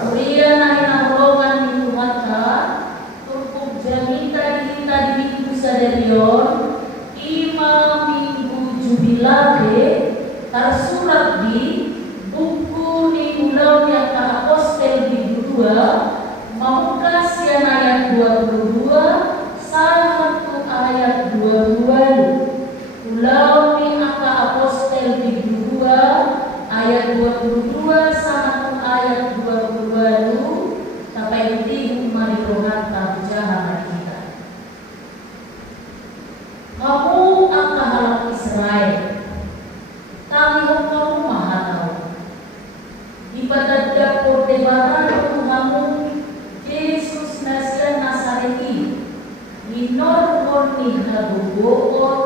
Kuria na hinahulungan ni Tumata, tupog jamita kita di minggu sadarion, 5 minggu jubilate, tersurat di buku ni ulang yang Apostel di 2, Mamukas yang ayat 22, salah satu ayat 22. Ulang ni Apostel di 2, ayat 22 sama ayat 22 sampai penting mari rohan jahat kita. Kamu akan halak Israel. Kami kamu maha tahu. Ibadat dapur debatan kamu Yesus Nasian Nasareti. Minor murni habugot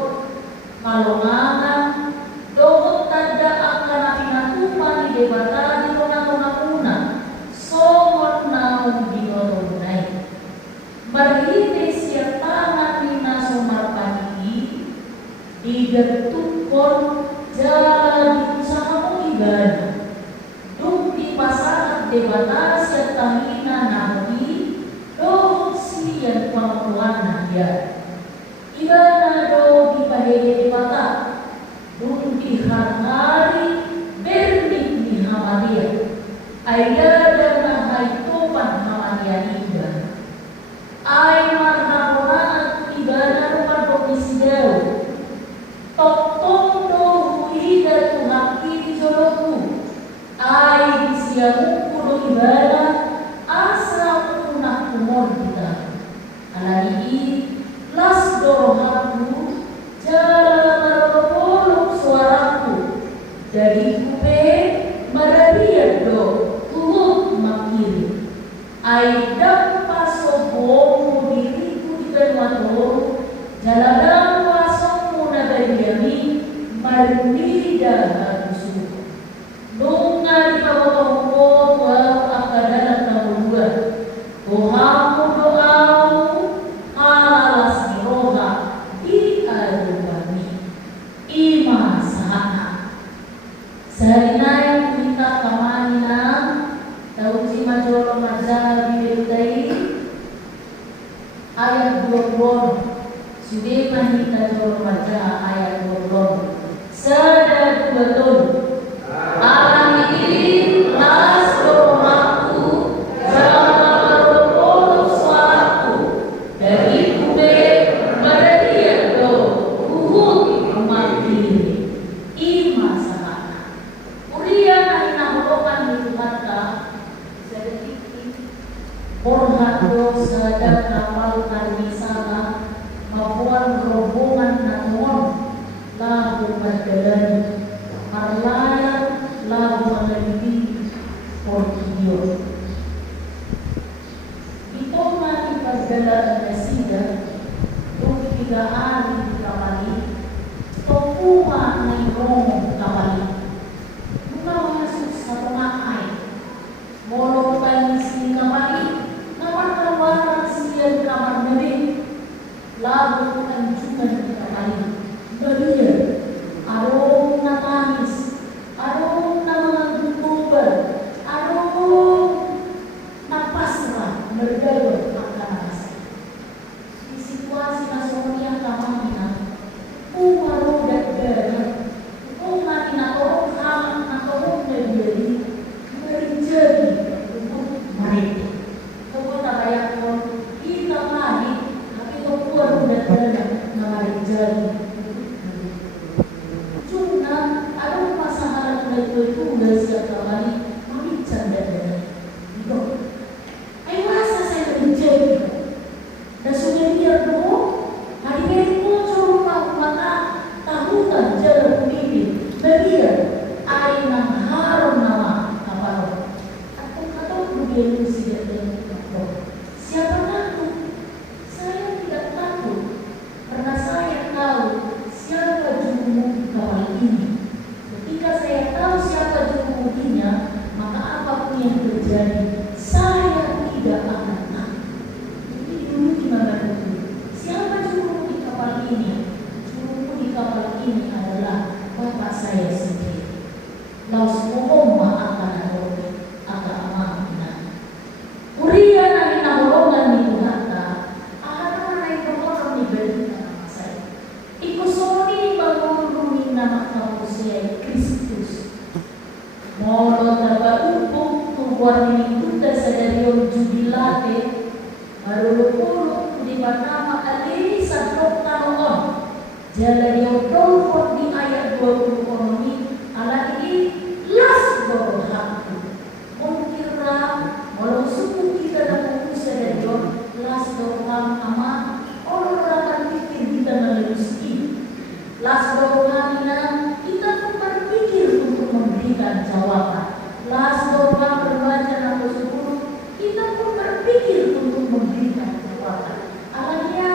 malongangan dohot tanda akan pinatuman di debatan di una somon naung dinoronay marhite siya tangan ni nasumar paniki digertukon jalan di usaha mo ibadah duk di pasangan debatan siya tamina nabi dohot siya pamamuan dia ibadah do di pahede debatan duk di hari bernik ni hamadia ayada na haitupan hamadia iba ay marhamunaan ibadah rumah domisidaw toktong do huida tuhaki di joloku ay disiyamuku do ibadah asa punah kumon kita alani las dorohaku jalan marolopolok suaraku dari kupe marabiya do tuhuk makiri aidam pasobomu diriku di benwato jaladam pasomu nagayami marnida hadusu nunga di kawatompo tuaru akadalat namuluan dohamu doamu halalas diroha di adubani ima sahana sarinay kita kamanina tauji majolo maja bibetai ayat 20 sudah manita jolo maja ayat 20 sada 2 tahun alam ini las dohaku jalan polo suaraku dari kube maradia do uhuk mati ima sahana kuria na hinahulukan ni Tumata Borhat dosa dan kapal karisana mapuan rombongan namun lahu berjalan marlayar lahu meneliti portio itu mati berjalan nesida 3 hari di kamali tokuma na romo kamali bukan masuk satu makai molo panisi kamali kamar siang kamar nebi lalu anjukan kamali beria arong natanis arong namanggubar arong napasrah bergaul akan rasa di situasi nasonia kamana umaro dadar umari natorong kaman natorong menjadi menjadi untuk mereka kota bayakon kita mari tapi keluar dadar menjadi cuma ada masalah itu udah siap kembali mari canda itu ayo rasa saya menjadi dan sudah dia tuh hari ini muncul mata tahutan jalan pemimpin berbeda air yang harum nama apa atau begitu sih siapa takut saya tidak takut karena saya tahu siapa juru kapal ini ketika saya tahu siapa juru Molo taba upuk tubuan ini tunda sadarion jubilate marulupuluk di nama ali sadok tanon jalarion dolfon di ayat 20 ini ala ini las dorohaku mungkira walau suku kita dan sadarion las doroham ama orang pikir kita meluski las dorohamina kita pun berpikir untuk memberikan jawaban. Las doa berbaca nomor 10 kita pun berpikir untuk memberikan jawaban. Alanya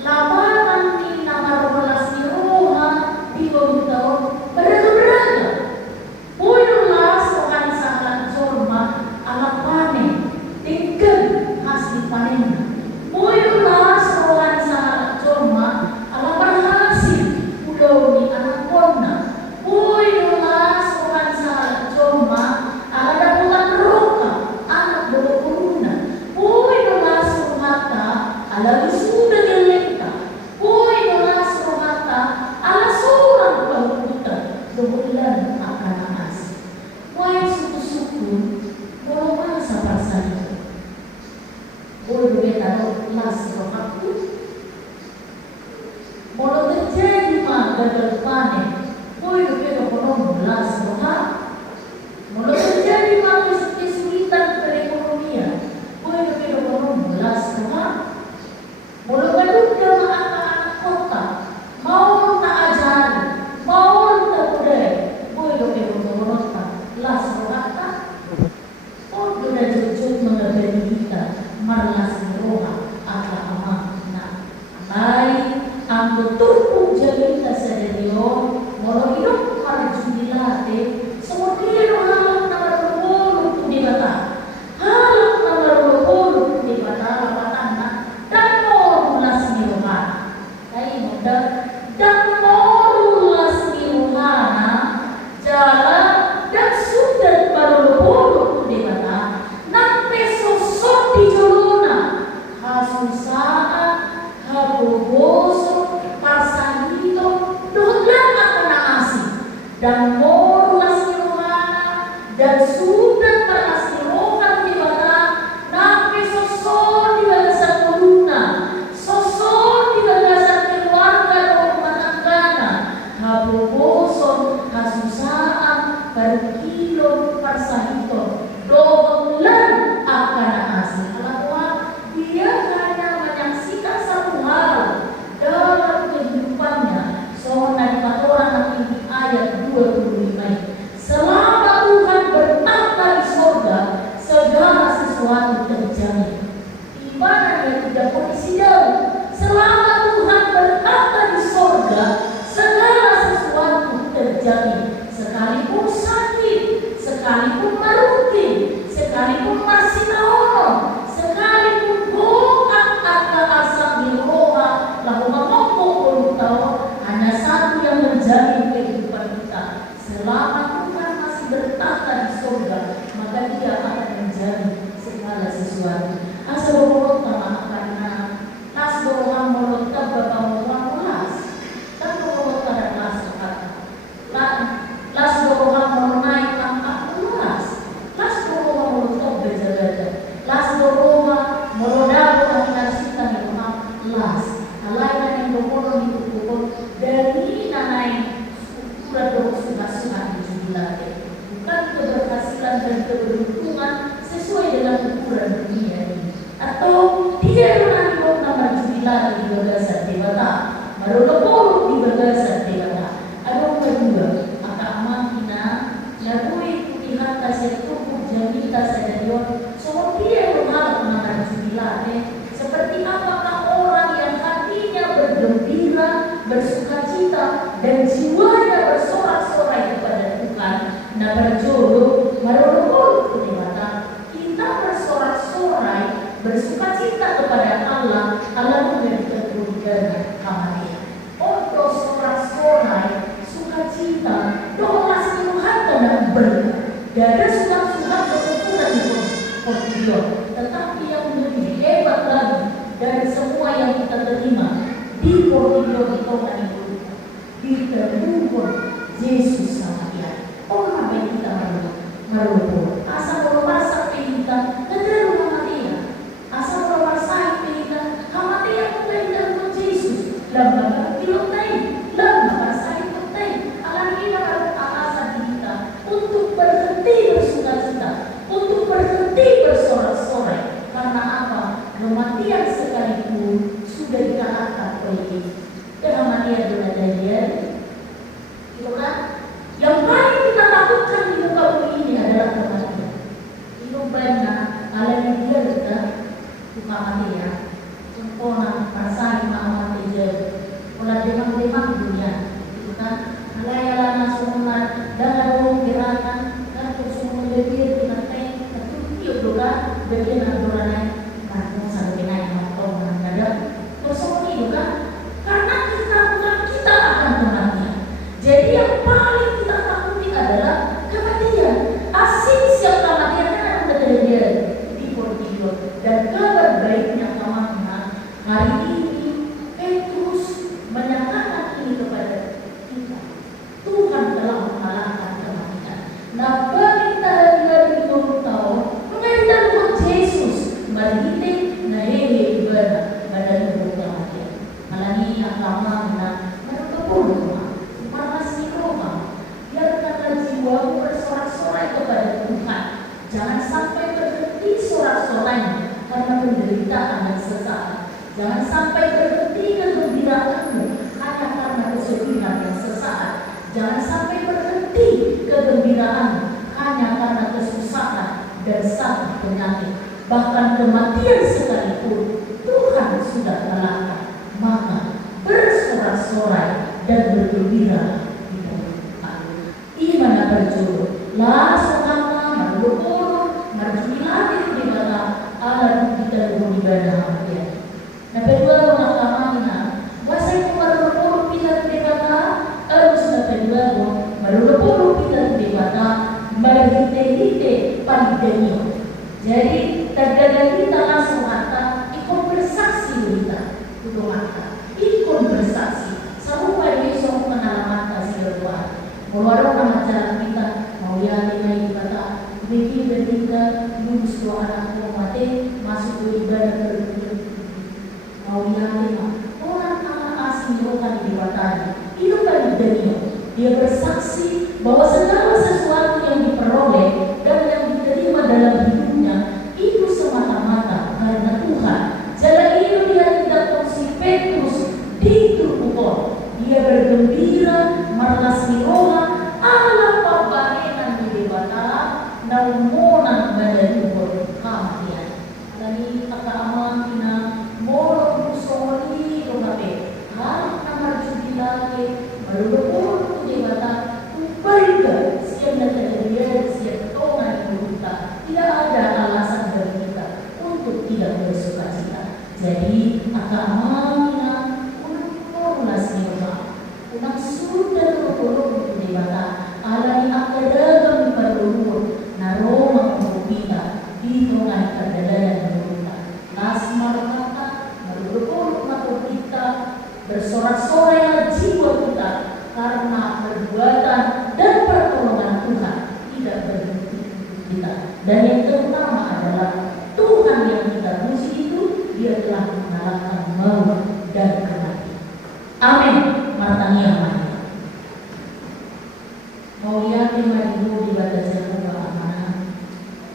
lawanan di nama rolas di roha di tahun beragam-beragam. Pululas akan sangat jorma ala panen tinggal hasil panen. Pululas akan sangat jorma ala berhasil pulau di anak kona. Pululas akan sangat jorma ala daputan roka anak berkuruna. Pululas rumata ala wisuda gelenta. Pululas rumata ala seorang penghutan kemudian akan asik. Wahai suku-suku, walau masa pasal boleh beta las rohaku. Walau terjadi gagal panen, boleh beta kolom las roha. Walau terjadi kesulitan perekonomian, boleh beta kolom las roha. Walau gaduga anak-anak kota, mau tak ajar, mau tak budaya, boleh beta kolom las roha. Oh, sudah jujur mengabari kita marlas roha atau amanah. Baik, aku turun jalita sadarion, walau hidup marjudilate, semua dia halak nomor 20 di bata, halak nomor 20 di bata lawatanna, dan morulas roha. Kayak muda, dan morulas roha, jalan dan sudah baru di bata. Susah, haboboso, pasangito, dohlan akan asing dan morulas rohana dan sudah terasirokan di bata nape sosok di bagasan kuluna, sosok di bagasan keluarga rumah tanggana, haboboso, hasusaan, berkilo, pasangito, dohlan akan asing. Dia hanya menyaksikan satu hal dalam kehidupannya. Soalnya di orang ini ayat 25. Selama Tuhan bertahta di sorga, segala sesuatu terjadi. Di mana dia tidak kondisi jauh. Selama Tuhan bertahta di sorga, segala sesuatu terjadi. Sekalipun sakit, sekalipun merugi, sekalipun masih tahu, sekalipun asap di roha lalu mengokok tahun hanya satu yang menjadi kehidupan kita. Selama Tuhan masih bertahta di surga, maka dia akan menjadi segala sesuatu. Asal berkata karena nas berorang merota bapak orang ulas dan berkata dan las kata las berorang menaik angkat ulas las berorang merota berjaga-jaga las berorang meroda las alainan yang berkorban itu pukul dari nanai surat suka-suka di jubilate bukan keberhasilan dan keberuntungan sesuai dengan ukuran dunia ini atau dia menang nama jubilate di bagasan dewata maruloporo di bagasan dewata ada kedua akan amakina nyarui putihan kasih tubuh jamita sadarion semua dia berharap nama jubilate seperti apakah orang yang hatinya bergembira, bersukacita, dan jiwanya bersorak-sorai kepada Tuhan. Nah berjodoh, marulupul kenikmatan. Kita bersorak-sorai, bersukacita kepada Allah. Allah memberikan kerugian kamarnya. Untuk sorak-sorai, sukacita, doa seluruhan dan berkah. Dari surat-surat kerugian itu, tetapi yang lebih hebat lagi dari semua yang kita terima di portfolio itu ditemukan Yesus sama dia. Orang politik. Kematian dunia itu kan yang paling kita takutkan di muka bumi ini adalah kematian. Itu benar, kalian dia kita buka mati ya. Sempurna perasaan mati je, pola demam dunia, itu kan. Alayalah nasuman dan lalu gerakan dan semua lebih dengan teh, itu itu kan bagian aturannya. Karena sampai naik motor menghadap, terus itu kan. Karena kita bukan kita akan kematian. Jadi yang paling kita takuti adalah kematian. Asing siap kematian kan ada dia di Portugal. Dan kabar baiknya kematian hari ini Petrus menyatakan ini kepada kita. Tuhan telah mengalahkan kematian. Nah, kita dari tahun mengajar Tuhan Yesus meritik naik ibadah pada tubuh kematian. Malani agama menekepul masih Roma. Biarkanlah jiwamu bersorak-sorai kepada Tuhan. Jangan sampai berhenti sorak-sorainya karena penderitaan dan sesaat. Jangan sampai berhenti kegembiraanmu hanya karena kesedihan yang sesaat. Jangan sampai berhenti kegembiraanmu hanya karena kesusahan dan sakit penyakit. Bahkan kematian sekalipun Tuhan sudah kalahkan. Maka bersorak-sorai dan bergembira di dalam Tuhan. Iman berjuru la sokama marupur marjumilati di bala ala kita ibadah dia. Nah kedua mahkamahnya wasai marupur pilar di bala harus kedua marupur pilar di bala marhite-hite pandenyo. Jadi terdapat kita langsung kata ikut bersaksi kita untuk mata ikut bersaksi semua ini semua pengalaman kasih Tuhan. Meluarkan nama cara kita mau lihat ini kata bikin dan kita lulus dua anak mati masuk ke ibadah berikut mau lihat orang asing bukan di batanya itu kan dunia. Dia bersaksi bahwa segala sesuatu yang diperoleh dan yang diterima dalam hidupnya itu semata-mata karena Tuhan. Jalan itu dia tidak kongsi Petrus diturukkan. Dia bergembira marlas roha ala paparenan di debata naumonan badan umur kematian. Lagi kata aman tina molok musoli romape hal namar jubilake baru debata ubaika siap dan kejadian siap tongan berita. Tidak ada alasan bagi kita untuk tidak bersukacita. Jadi akamana unang sudah terpuluh di bata alai akadagam di padulur naroma kita di tengah kedalayan berita nasmar kata berpuluh mata kita bersorak-sorai jiwa kita karena perbuatan dan pertolongan Tuhan tidak berhenti kita. Dan yang terutama adalah Tuhan yang kita puji itu dia telah mengalahkan maut dan kematian. Amin. Martania Maria. Mau lihat yang dulu di batas yang amanah.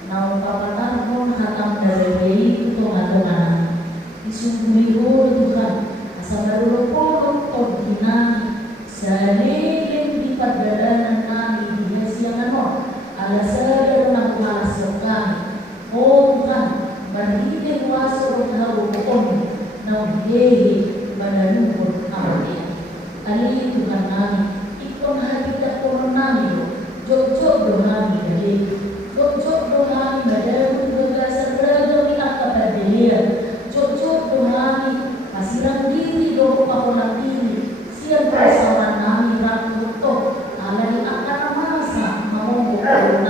Nau papatan pun hatam dari bayi itu ngatungan. Disungguh Tuhan. Asal baru pun ordina salirin di perjalanan kami di siang ano. Alasan nak malasok kami. Oh Tuhan, bagi kuasa roh kami. Nau yehi manalupur kami. Ali Tuhan kami, ikon habitat koron kami, jok-jok do kami dari, jok-jok do kami dari tugas seragam kepada dia, jok-jok do kami, pasiran diri do pakola diri, siap bersama kami rakuto, alai akan masa mau bukan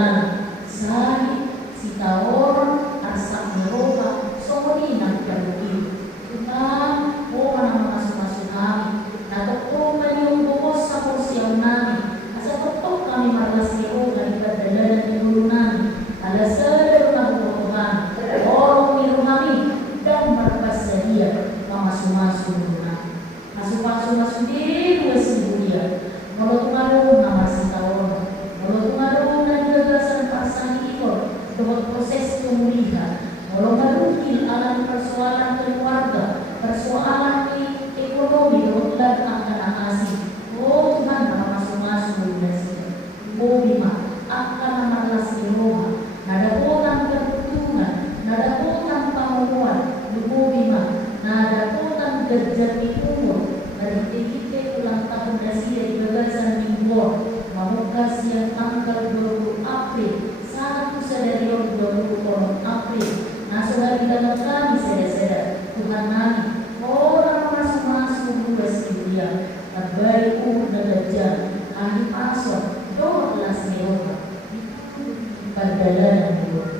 sari sitaor asak meroba, sori nak jadi, Tuhan, oh mana masuk-masuk kami. Atau kami bos sapor siang nami, asa totok kami marlas niyo dari perjalanan di dulu nami, ala sadar Tuhan, orang miru kami dan berpasadia masuk-masuk nami, masuk-masuk di dua sebulan, mulut ngaruh nama sitawon, mulut ngaruh dan gagasan pasang ikon, dengan proses pemulihan, mulut akan malas ni Roma, nadapotang kebutuhan, nadapotang pangukuhan, lububima, nadapotang gajah ipungo, naritikite ulang tahun Asia ibagasan minggu, mamukas yang tanggal 20 April, 1 Sadaryon 20 April, nasudah di dalam kami saudara-saudara, Tuhan kami, orang masuk-masuk buas India, terbaik na gajah, ahli pasok, 12 Eropa, pagdala ng Diyos.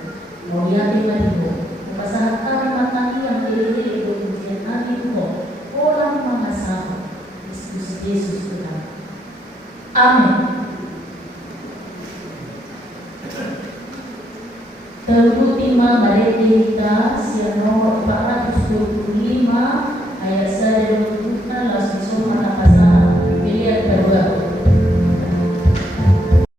Moriyatin na Diyos. Pasahatan matang yang dili-dili ito ujian natin ko. Orang mga sama. Yesus Tuhan. Amin. Terbutima Maretita siya nomor 425 ayat 1 langsung summa